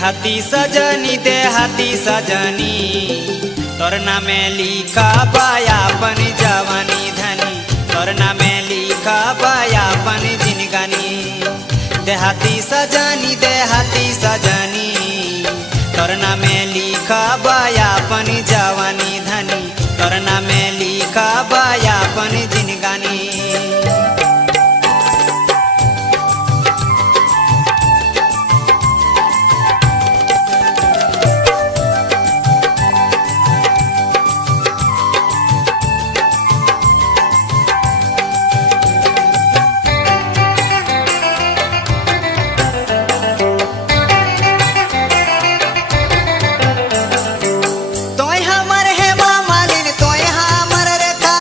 देहाती सजनी तोर नामे लिखा बायापन जवानी धनी तोर नामे लिखा बायापन जिनगानी देहाती सजनी तोर नामे लिखा बायापन जवानी धनी तोर नामे लिखा बायापन